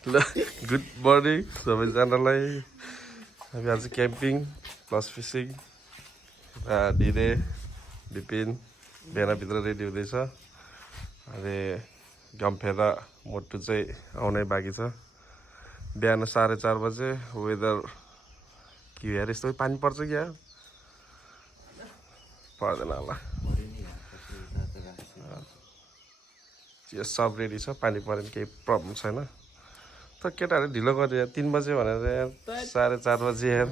ल good morning सबैजनालाई। हामी आज क्याम्पिङ प्लस फिसिङ डिरे विपिन बिहानभित्र रेडी हुँदैछ। अनि गम्फेर मोटु चाहिँ आउनै बाँकी छ। बिहान 4:30 बजे वेदर के यार यस्तो पानी पर्छ क्या पर्दैन होला। यो सब रेडी छ, पानी परेन केही प्रब्लम छैन। त केटाहरू ढिलो गर्यो यार 3 बजे भनेर यार 4:30 बजे यार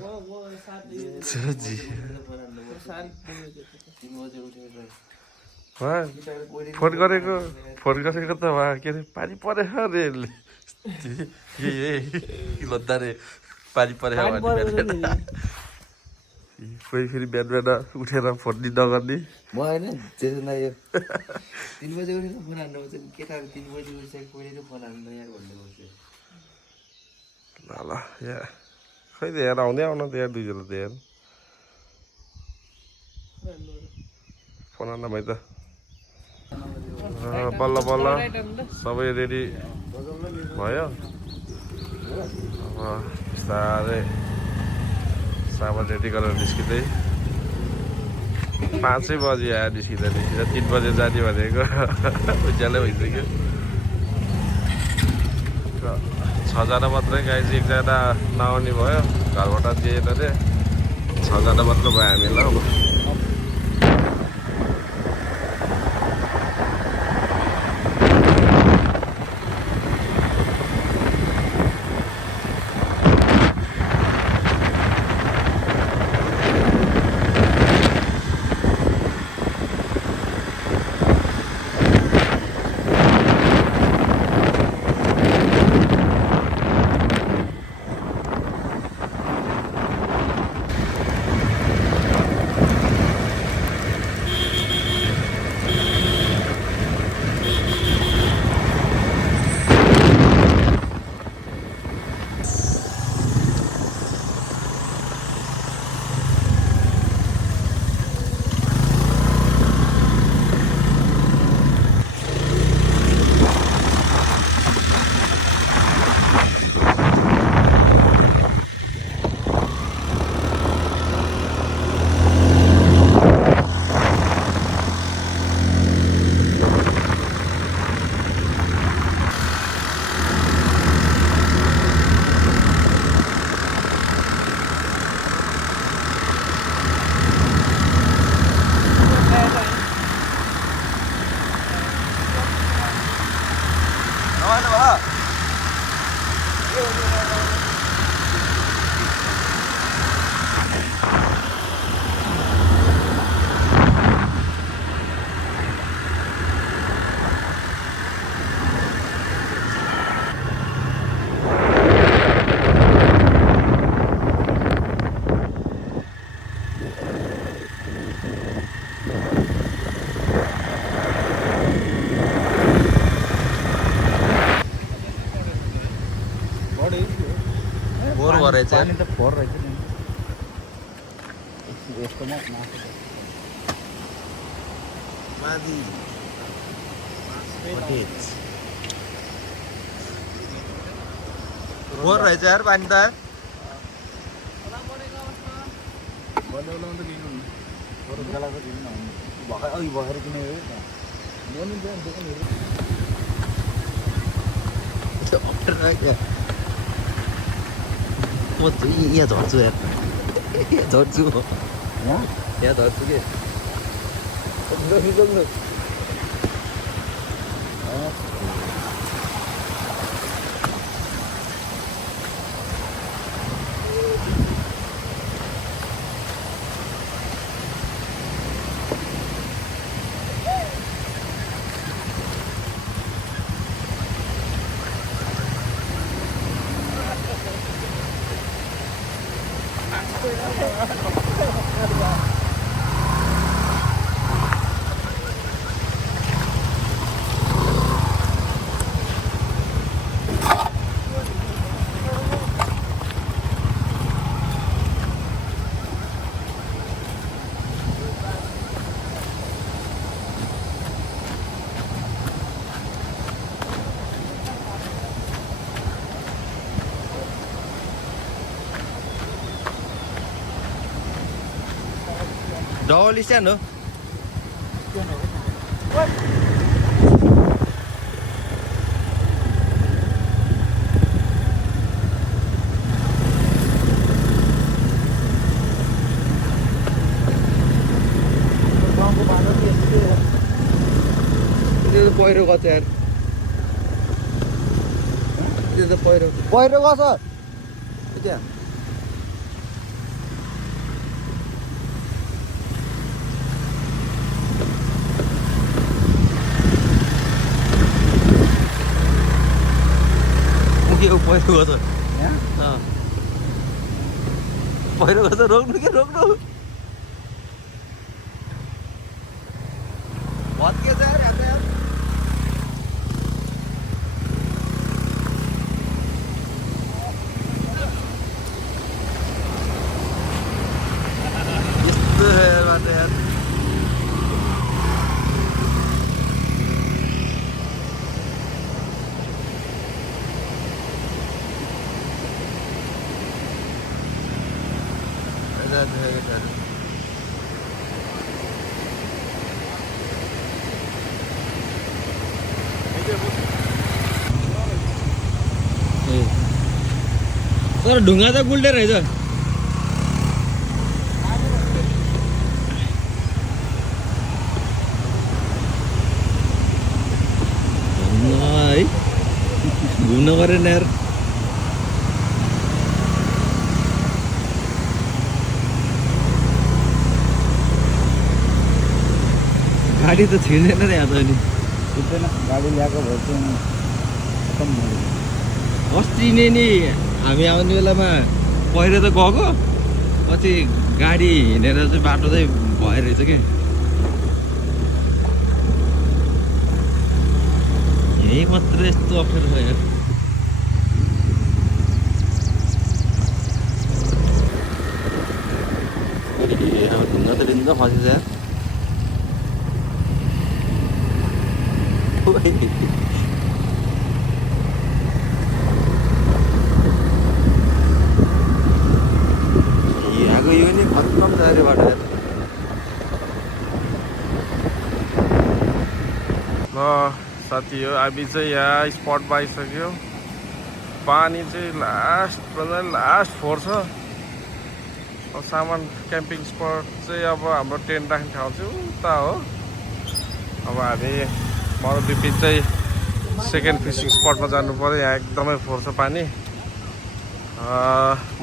फोन गरेको त के अरे पानी परेछ अरे लद्दा रे पानी परेछ भने कोही फेरि बिहान बिहान उठेर फोन नगर्ने म होइन जेसन यो 3 बजे उठेर फोन हान्नु पर्छ केटाहरू 3 बजे उठिसकेको पहिले फोन हान्नु यार भन्नु पर्छ। ल यार खै त यार आउँदै आउन त यार दुईजना त यार फोन हान्न भाइ त बल्ल बल्ल सबै रेडी भयो। अब बिस्तारै सामान रेडी गरेर निस्किँदै 5 बजी आयो निस्किँदा 3 बजे जाने भनेको उज्यालै भइसक्यो। 6 जना मात्रै गाई चाहिँ 1 जना नआउने भयो, घरबाट दिएन अरे। 6 जना मात्र भयो हामी ल। अब पानी त फोर रहेछ नि यस्तोमा माथि फोर रहेछ यार पानी त भएर किने यहाँ झर्छु यार झर्छु यहाँ झर्छु के डबल स्ट्यान्ड हो पहिरो गएको यार त्यो त पहिरो गएको छ त्यहाँ के हो पहिरो गएको छ पहिरो गएको छ रोक्नु के रोक्नु भत्के छ यार यातायात यस्तो बाटो यार तर ढुङ्गा त गुल्टे रहेछ है घुम्न परेन यार गाडी त छिर्दैन रे यहाँ त अनि छिर्दैन गाडी ल्याएको भए चाहिँ खतम भयो अस्ति नै नि हामी आउने बेलामा पहिरो त गएको पछि गाडी हिँडेर चाहिँ बाटो चाहिँ भएर रहेछ क्या यही मात्र यस्तो अप्ठ्यारो छ यार ढुङ्गा त लिन्छ फसेछ यार यहाँको यो नि खत्तम छ अरे बाटो यार ल साथी हो हामी चाहिँ यहाँ स्पटमा आइसक्यो पानी चाहिँ लास्टभन्दा लास्ट फोहोर छ अब सामान क्याम्पिङ स्पट चाहिँ अब हाम्रो टेन्ट राख्ने ठाउँ चाहिँ उता हो अब हामी मरुदिपी चाहिँ सेकेन्ड फिसिङ स्पटमा जानु पर्यो यहाँ एकदमै फोहोर छ पानी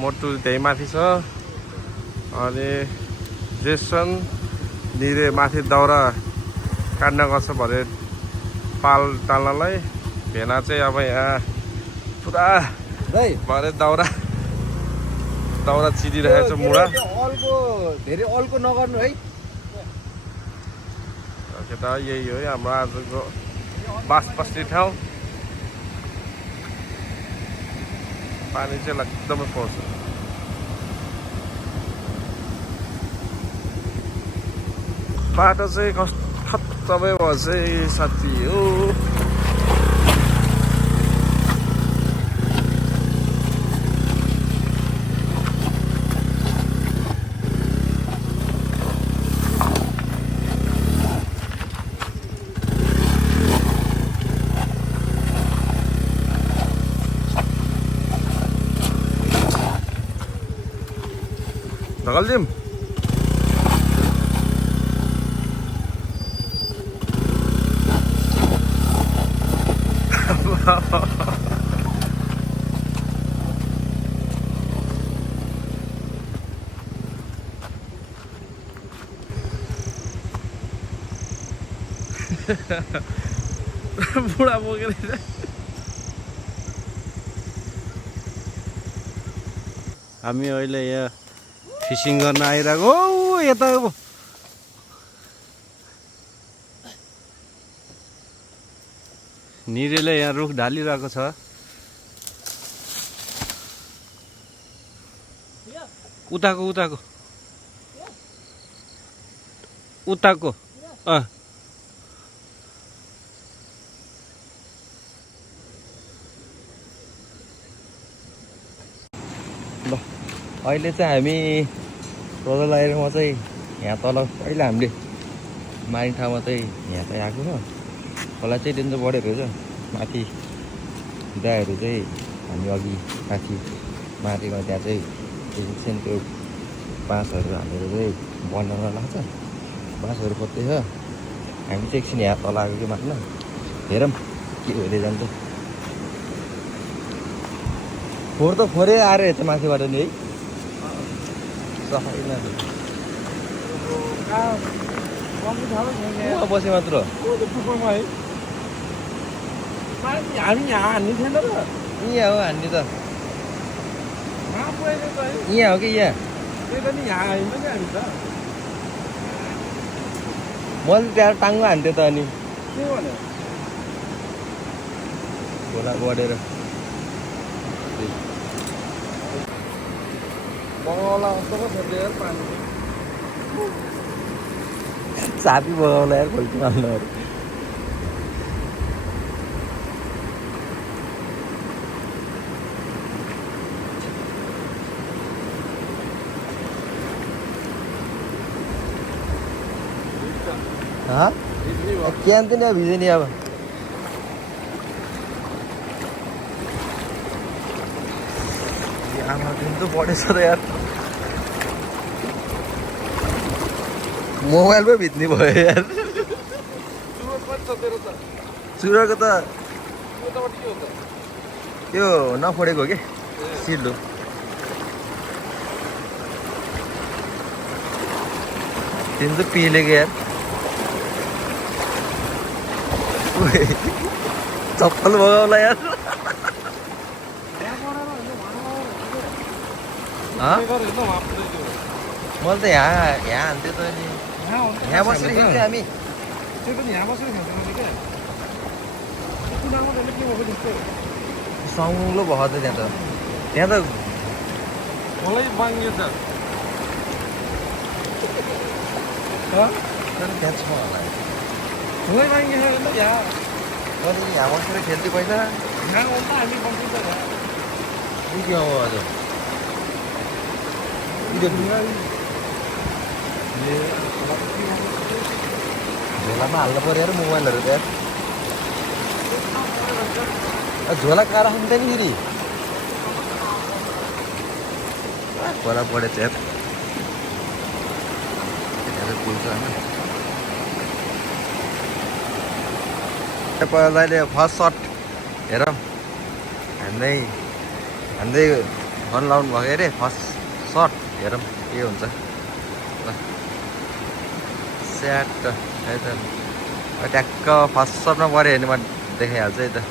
मोटु त्यही माथि छ अनि जेसन निरे माथि दाउरा काट्न गर्छ भने पाल टाल्नलाई भेना चाहिँ अब यहाँ पुरा भरे दाउरा चिरिरहेको छ मुढा अलको धेरै अलको नगर्नु है केटा यही हो हाम्रो आजको बास बस्ने ठाउँ पानी चाहिँ एकदमै फोहोर छ बाटो चाहिँ खत्तमै भयो चाहिँ साथी हो ढकल्दिउँ बुढा बोकेर हामी अहिले यहाँ फिसिङ गर्न आइरहेको हो यता निरेले यहाँ रुख ढालिरहेको छ उताको ल अहिले चाहिँ हामी रोजल आएर म चाहिँ यहाँ तल पहिला हामीले मारिङ ठाउँमा चाहिँ यहाँ चाहिँ आएको छ खोला चाहिँ डेन्जर बढेर रहेछ माथि दाहरू चाहिँ हामी अघि माथि माथिमा त्यहाँ चाहिँ एकछिन त्यो बाँसहरू हालेर चाहिँ बनाउन लाग्छ बाँसहरू खोज्दैछ हामी चाहिँ एकछिन यहाँ तल आएको कि माथि हेरौँ के हुँदै जान्छ फोहोर त फोहोरै आएर हेर्छ माथिबाट नि है सफाइ बसे मात्र हामी यहाँ हान्ने थिएन र यहाँ हो हान्ने त यहाँ हो कि यहाँ त्यही त नि यहाँ होइन नि हामी त मैले त्यहाँ टाङ्गो हान्थेँ त अनि के भन्यो खोला बढेर बगाउला जस्तो पो छ यार पानी चापी बगाउला यार खोल्टी माल्नुहरू हाँ क्या तो नहीं भिजे नहीं अब आमा दिन तो बढेछ र यार मोबाइलमै भिज्ने भयो यार चुरोको त त्यो नफोडेको हो कि सिल्डो तिमी त पिलेको यार चप्पल बगाउला यार मैले त यहाँ हान्थेँ त नि यहाँ बसेर खेल्थ्यो हामी त्यो पनि यहाँ बसेर खान्छ मैले क्या कुनामा त के भएको जस्तो सङ्लो भयो त त्यहाँ त मलाई बाङ्गियो त त्यहाँ छ होला मलाई बाङ्गियो त यहाँ अनि यहाँ बसेर खेल्थ्यो पहिला यहाँ आउँदा हामी बस्छौँ त यहाँ बुझ्यो अब हजुर झोलामा हाल्नु पऱ्यो यार मोबाइलहरू त यार झोला कारा खान्छ नि फेरि खोला पढेछ यार पुल्छ होइन पहिला अहिले फर्स्ट सट हेर हान्दै हान्दै फन लाउनु भयो अरे फर्स्ट सट हेरौँ के हुन्छ ल स्याट है त ट्याक्क फर्स्ट सटमा पऱ्यो भने म देखाइहाल्छु है त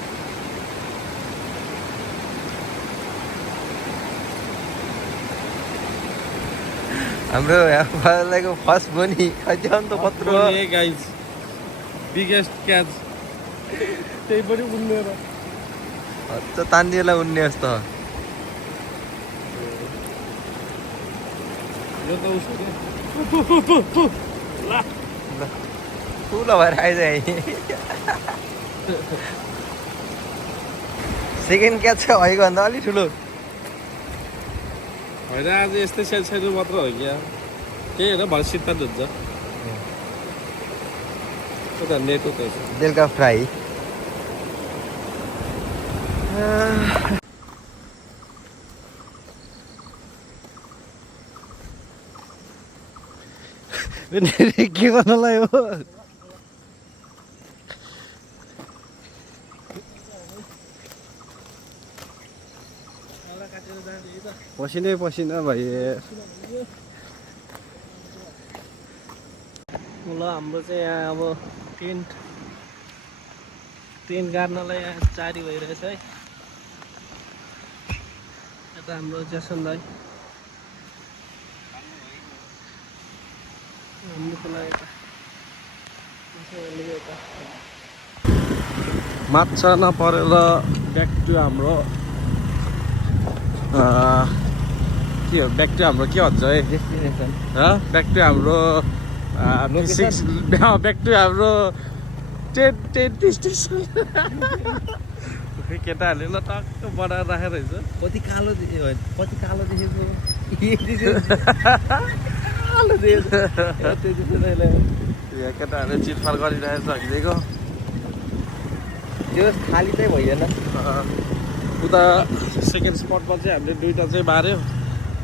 हाम्रो यहाँ पहिलाको फर्स्ट बोनी खै अन्त पत्रो गाइज बिगेस्ट क्याच त्यही पनि उड्ने र तान्दिएलाई उड्ने जस्तो यो त उसो ठुलो भएर आइज सेकेन्ड क्याच छ भएको भन्दा अलिक ठुलो होइन आज यस्तै साइड साइडमा मात्र हो क्या केही होइन भरे सिद्धान्त हुन्छ उता नेट उता बेलुका फ्राई के गर्नलाई हो पसिना भयो ल हाम्रो चाहिँ यहाँ अब टेन्ट गाड्नलाई यहाँ चारी भइरहेछ है यता हाम्रो जेसन भाइ हाम्रोको लागि माछा नपरेर ब्याक टु हाम्रो के हो ब्याक टु हाम्रो के भन्छ है डेस्टिनेसन ब्याक टु हाम्रो ब्याक टु हाम्रो टेन्ट स्टेसन केटाहरूले ल टक्क बनाएर राखेर रहेछ कति कालो देखेको कालो देख्छ यहाँ केटाहरूले चिटफाट गरिरहेको छ हिँडेको त्यो खाली चाहिँ भइएन उता सेकेन्ड स्पटमा चाहिँ हामीले दुईवटा चाहिँ माऱ्यो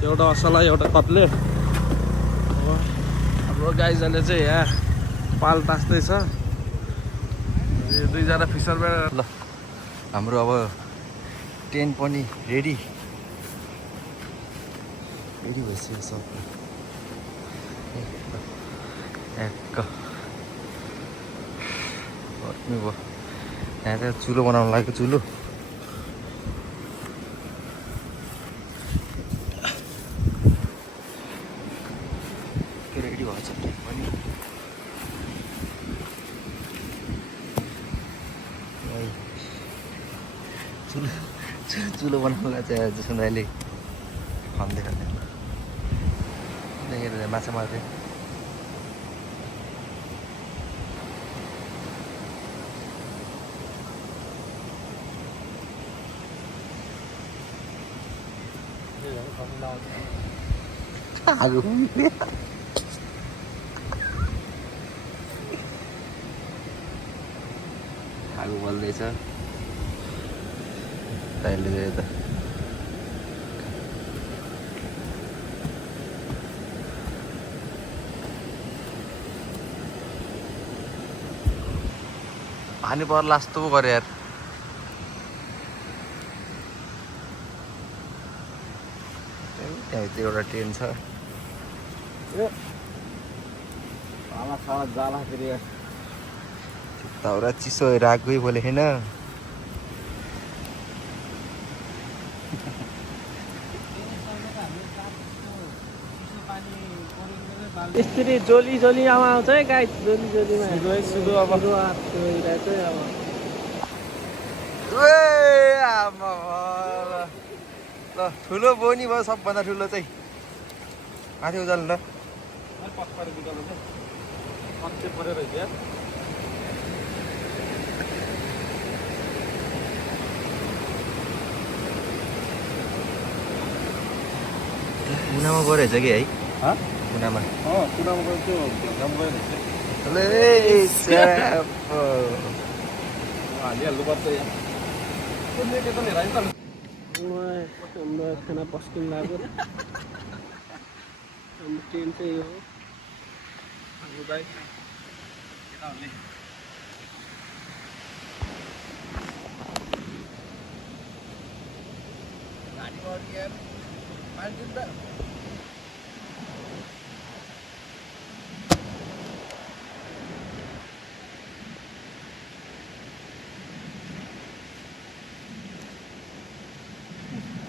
एउटा असला एउटा कत्ले अब हाम्रो गाइजहरूले चाहिँ यहाँ पाल तास्दैछ दुईजना फिसरम्यान ल हाम्रो अब टेन्ट पनि रेडी भइसक्यो सब एक भयो यहाँ चाहिँ चुलो बनाउनु लागेको चुलो रेडी भएको छ पनि चुलो बनाउनुलाई चाहिँ जसो अहिले खन्दै देखेर माछा मार्दै आगो बल्दैछ तैँले त पानी पर्ला जस्तो पो गऱ्यो यार त्यहाँ एउटा ट्रेन छ जाला फेरि ताउरा चिसो रागै बोले होइन यसरी जोली जोली आउँछ है गाई जोली जोलीमा सुधो अब गइरहेको चाहिँ अब ल ठुलो बोनी भयो सबभन्दा ठुलो चाहिँ माथि उजाल्नु ल मुनामा गयो रहेछ कि है मुनामा कुनामा गयो त्यो घाम गयो हालिहाल्नु पर्छ यहाँ हाम्रो खाना पस्किन लाग्यो हाम्रो ट्रेन चाहिँ यो हो हाम्रो गाई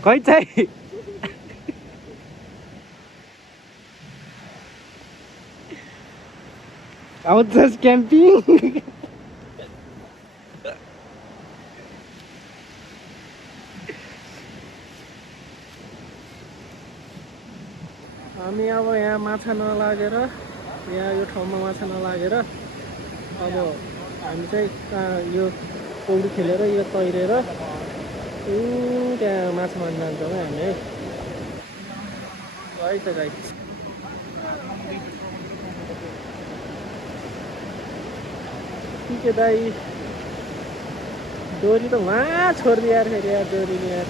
खै चाहिँ आउँछ क्याम्पिङ हामी अब यहाँ माछा नलागेर यहाँ यो ठाउँमा माछा नलागेर अब हामी चाहिँ यो पौडी खेलेर यो तैरेर त्यहाँ माछा मार्न जान्छौँ है हामी है त गाई के दाई डोरी त वहाँ छोडिदियो यार फेरि यार डोरी यार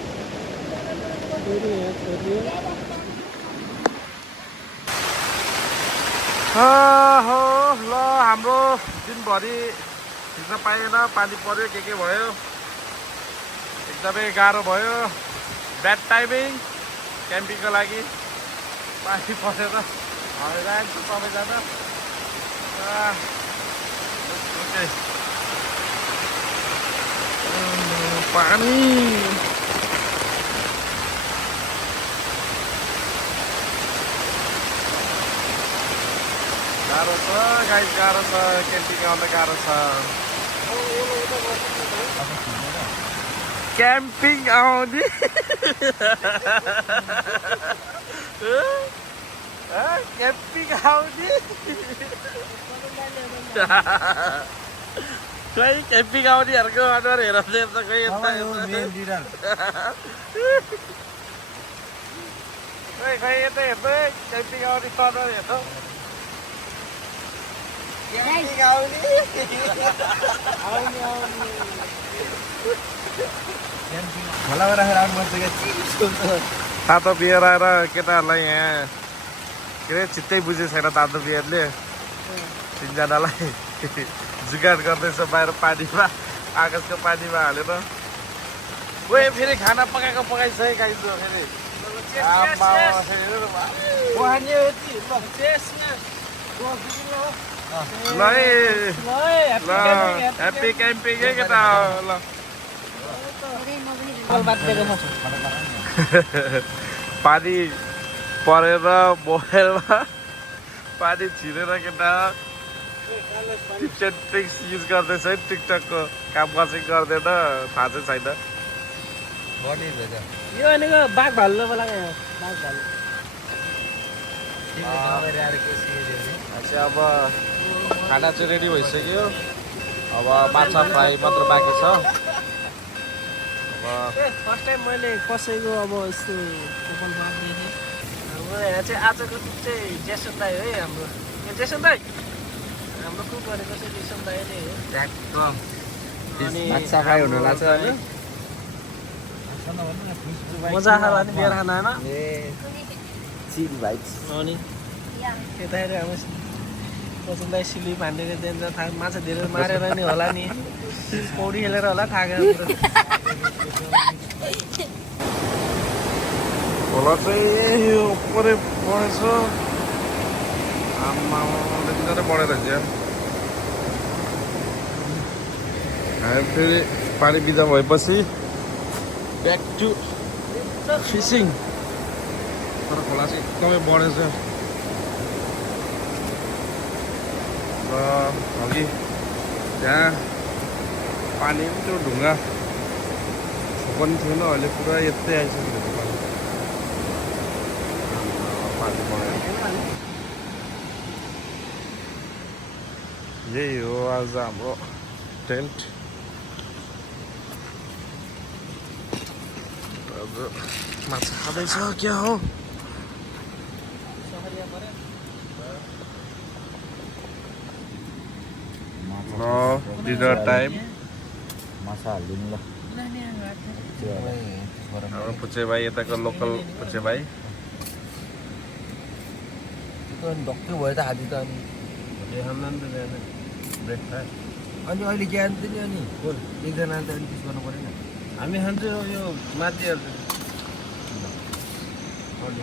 छोडिदियो हो ल हाम्रो दिनभरि हिँड्न पाइएन पानी पर्यो के भयो एकदमै गाह्रो भयो ब्याड टाइमिङ क्याम्पिङको लागि पानी परेर हराइरहन्छ सबैजना पानी गाह्रो छ गाइस गाह्रो छ क्याम्पिङ आउन गाह्रो छ क्याम्पिङ आउने क्याम्पिङ आउने खै क्याम्पिङ आउनेहरूको अनुहार हेरेर त खै खै यतै हेर्दै क्याम्पिङ आउने तर्नु हेर्नु खोलामा राखेर आउनुपर्छ क्या तातो बियर आएर केटाहरूलाई यहाँ के अरे चित्तै बुझेको छैन तातो बियरले तिनजनालाई जुगाड गर्दैछ बाहिर पानीमा आकाशको पानीमा हालेर ओए फेरि खाना पकाएको पकाइछ है गाइस फेरि ल ह्याप्पी क्याम्पिङ है केटा ल पानी परेर मोबाइल पानी छिरेर केटा टिप्स एन्ड ट्रिक्स युज गर्दैछ है टिकटकको काम चाहिँ गर्दैन थाहा चाहिँ छैन यो भनेको बाघ भालु बोलाएको बाघ भालु अब खाना चाहिँ रेडी भइसक्यो अब माछा फ्राई मात्र बाँकी छ फर्स्ट टाइम मैले कसैको अब यस्तो ओपन पार्क देखेँ हाम्रो यहाँ चाहिँ आजको कुक चाहिँ जेसन दाई है हाम्रो जेसन दाई हाम्रो कुक भनेको चाहिँ जेसन दाई नै हो अनि सफाइ हुन लाग्छ मजा आला नि बियर खानामा चिल भाइब्स अनि यतातिर हाम्रो जेसन दाई सिली भान्डेर दिन्छ माछा धेरै मारेर नि होला नि पौडी खेलेर होला थाकेर खोला चाहिँ यो परे बढेछ आमा बिस्तारै बढेर चाहिँ हामी फेरि पानी बिदा भएपछि ब्याक टु फिसिङ तर खोला चाहिँ एकदमै बढेछ र अघि त्यहाँ पानी पनि त्यो ढुङ्गा पनि थिएन अहिले पुरा यस्तै आइसक्यो पानी बढेर यही हो आज हाम्रो टेन्ट माछा खाँदैछ क्या हो डिनर टाइम माछा हालिदिनु ल हाम्रो पुचे भाइ यताको लोकल पुचे भाइ डक्टर भयो त आधी त अनि ब्रेकफास्ट अनि अहिले के हान्छ नि अनि एकजना त अनि त्यस गर्नु परेन हामी खान्छौँ यो माथि अरूले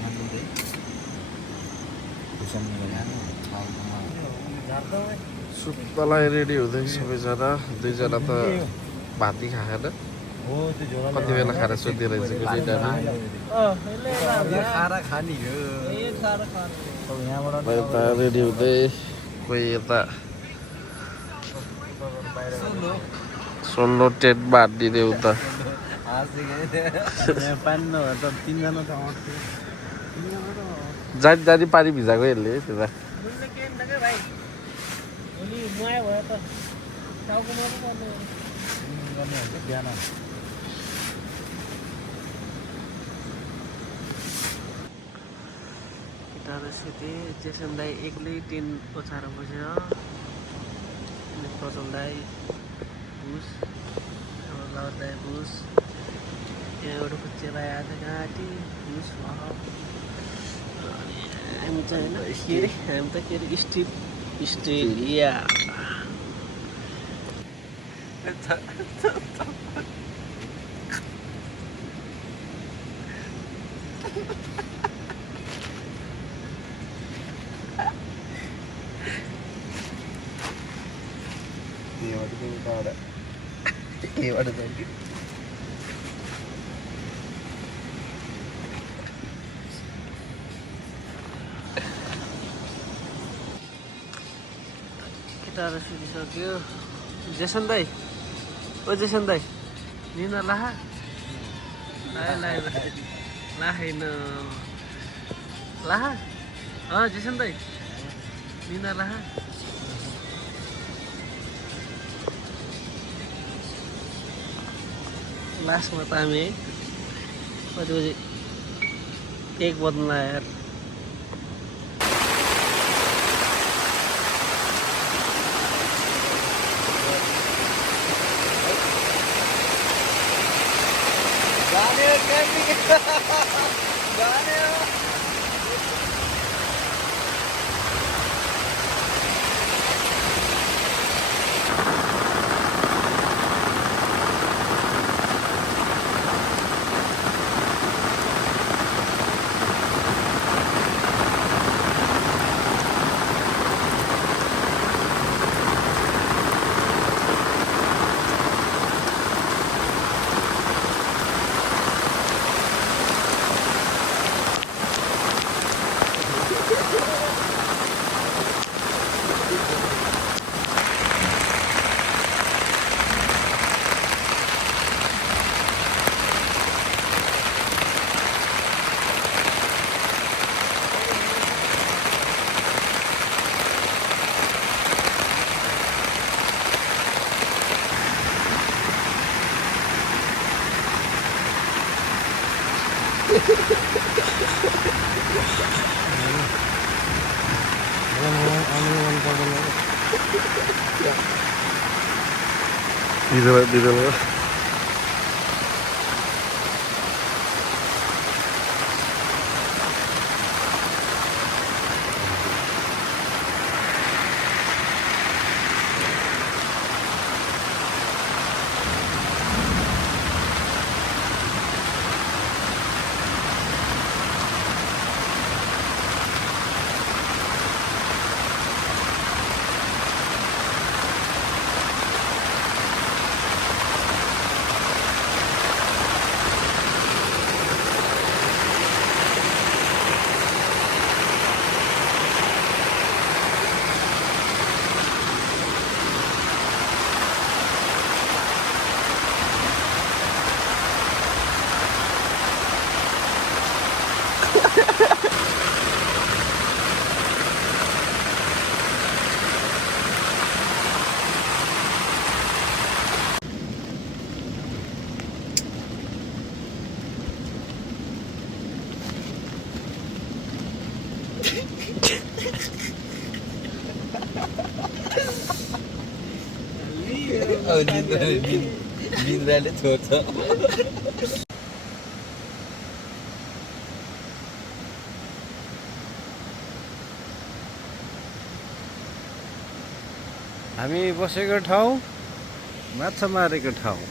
खान्छ सुत्नलाई रेडी हुँदै सबैजना दुईजना त भाती खाएर कति बेला खाएर सुत्दिरहेछ खाना खाने हो यता रेडी हुँदै कोही यता सोलो टेन्ट बाँधिदिने उता जानी जानी पानी भिजाएको यसले त्यता जेसन दाई एक्लै टेन ओछाएर बस्यो प्रचल दाई बुस लवर दाई बुस त्यहाँबाट खुच्चे भाइ आज घाँटी बुस हामी चाहिँ होइन के अरे हामी त के अरे अस्ट्रेलिया केटाहरू सुतिसक्यो जेसन दाई ओ जेसन दाई निन लाहा लाहेन लाहा जेसन दाई निन लाहा लास्टमा त हामी कति बजी एक बदलना यार। Di dalam. निन्द्राले छोड्छ। हामी बसेको ठाउँ माछा मारेको ठाउँ।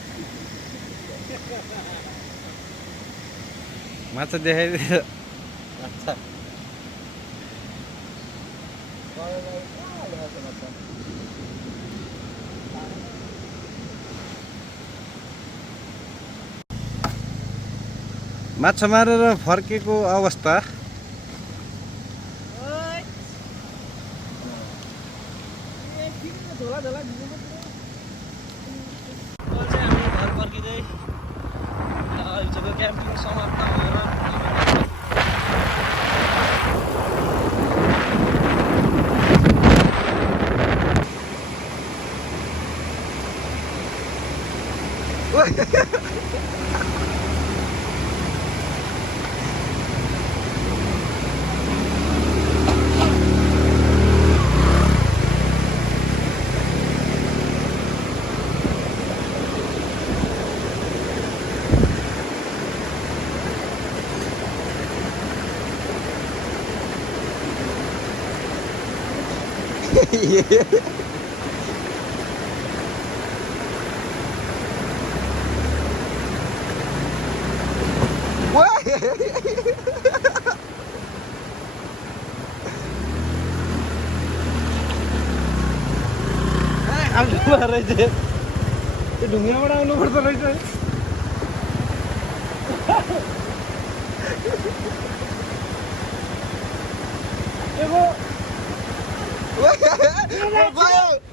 माछा देखाइदियो। माछा मारेर फर्केको अवस्था। घर फर्किँदै हिजोको क्याम्पिङ समाप्त भएर रहेछ त्यो ढुङ्गाबाट आउनुपर्छ रहेछ। Vai!